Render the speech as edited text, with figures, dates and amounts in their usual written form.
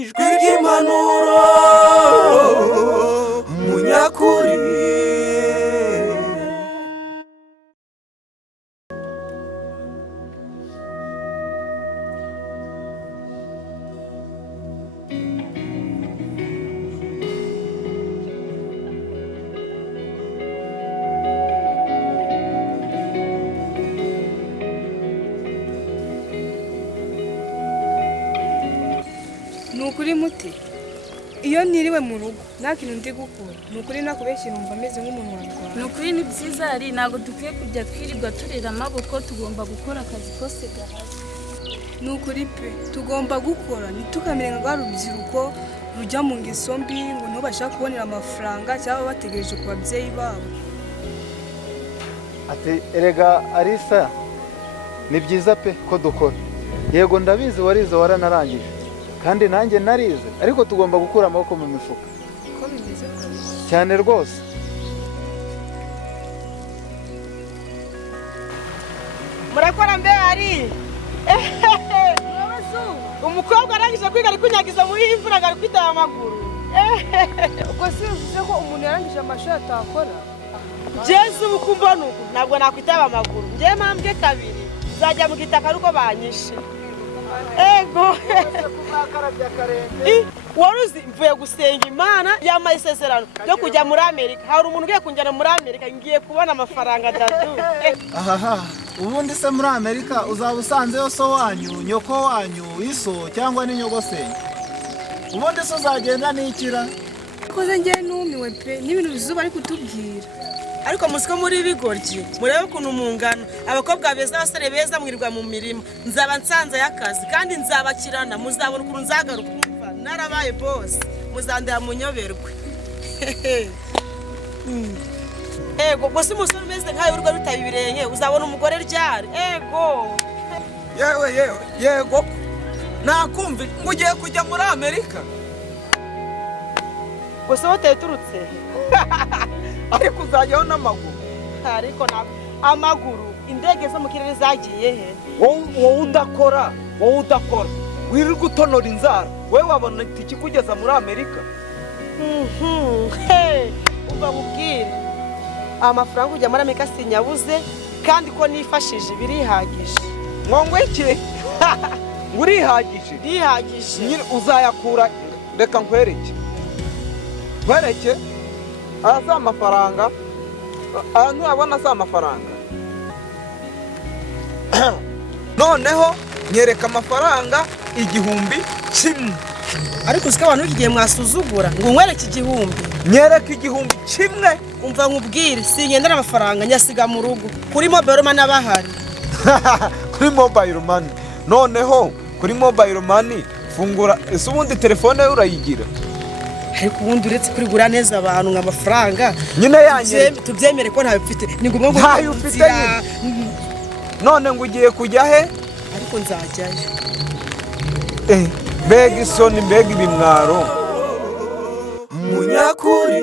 ijwi ry'impanuro munyakuri. Nukuri muti iyo niriwe mu rugo nta kintu ndi gukora nukuri nakubeshye numva ameze nk'umuntu warwaye. Nukuri ni byiza ari ntago dukwiye kujya twirirwa turera amaboko, tugomba gukora akazi kose gahari. Nukuri pe tugomba gukora ntitukamere nka rubyiruko rujya mu ngeso mbi ngo niho bashaka kubonera amafaranga cyangwa bategereje ku babyeyi babo. Ati erega Arisa ni byiza pe ko dukora. Yego ndabizi warize waranarangije kandi nanjye narize, ariko tugomba gukura amaboko mu mifuka. Ko bimeze kabisa Cyane rwose. Murakora mbe ari umukobwa arangije kwiga ari kunyagiza muri imvura ari kwitaba amaguru. ubwo si bivuze ko umuntu yarangije amashuri atakora. Jesu ubukumva nuko ntabwo nakwitaba amaguru, ngiye mpambwe kabiri zajya mu gitaka ruko banyishe. Ego waruzi mvuye gusenga Imana yamaye isezerano yo kujya muri Amerika. Hari umuntu ugiye kunjyana muri Amerika, ngiye kubona amafaranga dadu. Ahaha, ubundi se muri Amerika uzaba usanzeyo so wanyu, nyoko wanyu, iso cyangwa n'inyogosenge. Ubundi se uzagenda n'ikira? Koze ngiye numiwe pe n'ibintu bizuba ari kutubwira. Ariko musiko muri bigoryi murebe ukuntu mungana, abakobwa beza abasore beza mwirirwa mu mirimo. Nzaba nsanze y'akazi kandi nzabakirana, muzabona ukuntu nzagaruka umva narabaye boss, muzandera munyoberwe. Ego gusa umusore umeze nkayo urwo rutaye ibirenge uzabona umugore ryari. Ego Yego nakumva ngo ugiye kujya muri Amerika. gusa wote turutse Ariko uzajyaho n'amaguru. ariko ntabwo amaguru indege zo mu kirere zagiye he? Wowe udakora wirirwa utonora inzara, wowe wabona itiki kugeza muri Amerika. Umva mubwire amafaranga ujya muri Amerika sinyabuze kandi ko nifashije birihagije. Mwongwe iki? Urihagije. Birihagije. Nyine uzayakura, reka nkwereke aya za mafaranga, aya ntuyabona za mafaranga. Noneho nyereka amafaranga 1,000. Ariko usika abantu igihe mwasuzugura ngo nkwereke 1,000. Nyereka 1,000. Umva nkubwire singendera amafaranga nyasiga mu rugo kuri mobile money abahari. Kuri mobile money. Noneho kuri mobile money fungura, ese ubundi telefone yawe urayigira? Ariko ubundi uretse kuri gura neza abantu nk'amafaranga Nyine yanyere tubyemere ko ntabifite ni ngombwa ngo ntayo ufite nyine. None ngo ugiye kujya he? ariko nzajyayo. Mbega isoni, mbega ibimwaro. Munyakuri.